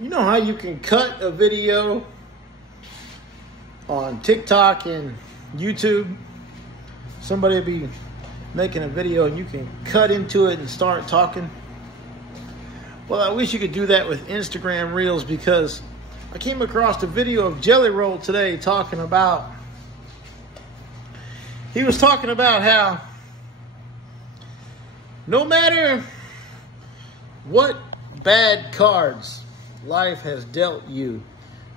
You know how you can cut a video on TikTok and YouTube? Somebody will be making a video and you can cut into it and start talking. Well, I wish you could do that with Instagram Reels, because I came across a video of Jelly Roll today talking about, he was talking about how no matter what bad cards life has dealt you,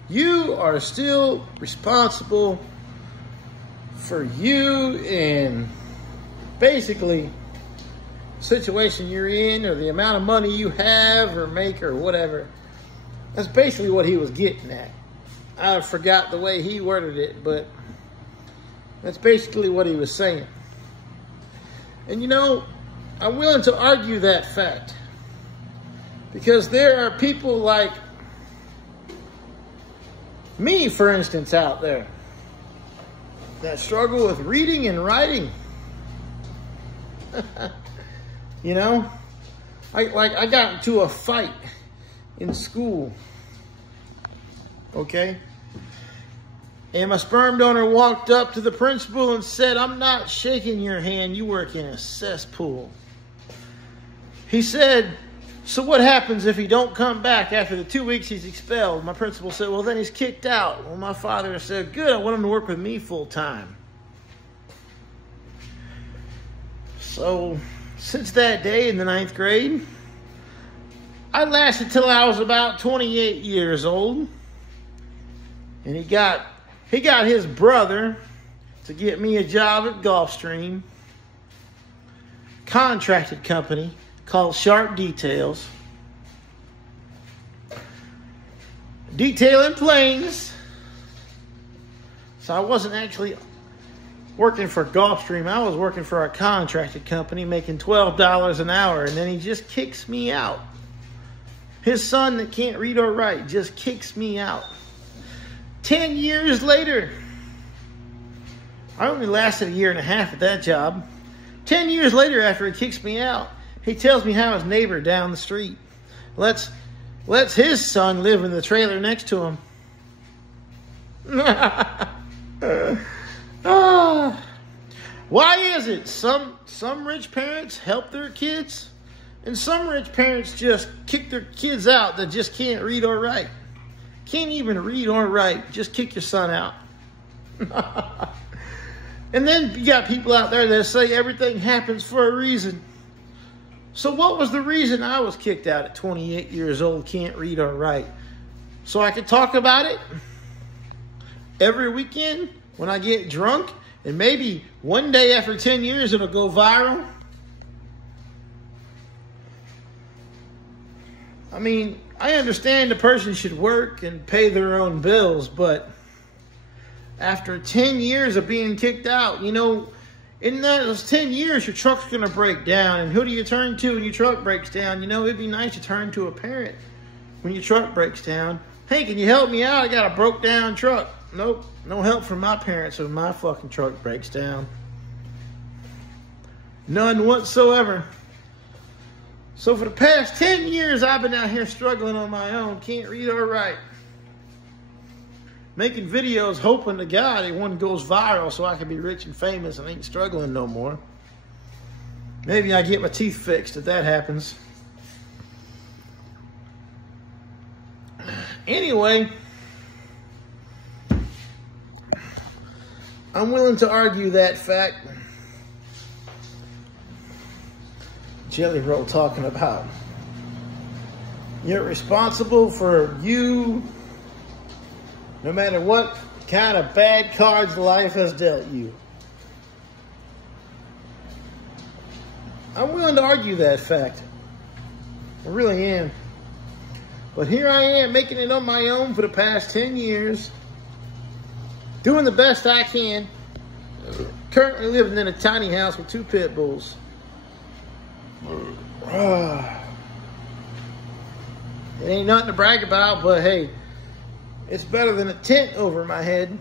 you are still responsible for you and basically situation you're in, or the amount of money you have or make or whatever. That's basically what he was getting at. I forgot the way he worded it, but that's basically what he was saying. And you know, I'm willing to argue that fact, because there are people like me, for instance, out there that struggle with reading and writing. You know, I got into a fight in school, okay? And my sperm donor walked up to the principal and said, "I'm not shaking your hand, you work in a cesspool." He said, "So what happens if he don't come back after the 2 weeks he's expelled?" My principal said, "Well, then he's kicked out." Well, my father said, "Good, I want him to work with me full time." So since that day in the 9th grade, I lasted till I was about 28 years old. And he got his brother to get me a job at Gulfstream, contracted company called Sharp Details, detailing planes. So I wasn't actually working for Gulfstream. I was working for a contracted company making $12 an hour, and then he just kicks me out. His son that can't read or write just kicks me out. 10 years later, I only lasted a year and a half at that job. 10 years later, after he kicks me out, he tells me how his neighbor down the street lets his son live in the trailer next to him. Why is it some rich parents help their kids, and some rich parents just kick their kids out that just can't read or write? Can't even read or write, just kick your son out. And then you got people out there that say everything happens for a reason. So what was the reason I was kicked out at 28 years old, can't read or write? So I could talk about it every weekend when I get drunk, and maybe one day after 10 years it'll go viral? I mean, I understand the person should work and pay their own bills, but after 10 years of being kicked out, you know, in those 10 years, your truck's going to break down. And who do you turn to when your truck breaks down? You know, it'd be nice to turn to a parent when your truck breaks down. "Hey, can you help me out? I got a broke down truck." Nope, no help from my parents when my fucking truck breaks down. None whatsoever. So for the past 10 years, I've been out here struggling on my own, can't read or write. Making videos, hoping to God that one goes viral so I can be rich and famous and ain't struggling no more. Maybe I get my teeth fixed if that happens. Anyway, I'm willing to argue that fact. Jelly Roll talking about you're responsible for you no matter what kind of bad cards life has dealt you. I'm willing to argue that fact. I really am. But here I am, making it on my own for the past 10 years. Doing the best I can. Currently living in a tiny house with 2 pit bulls. It ain't nothing to brag about, but hey, it's better than a tent over my head.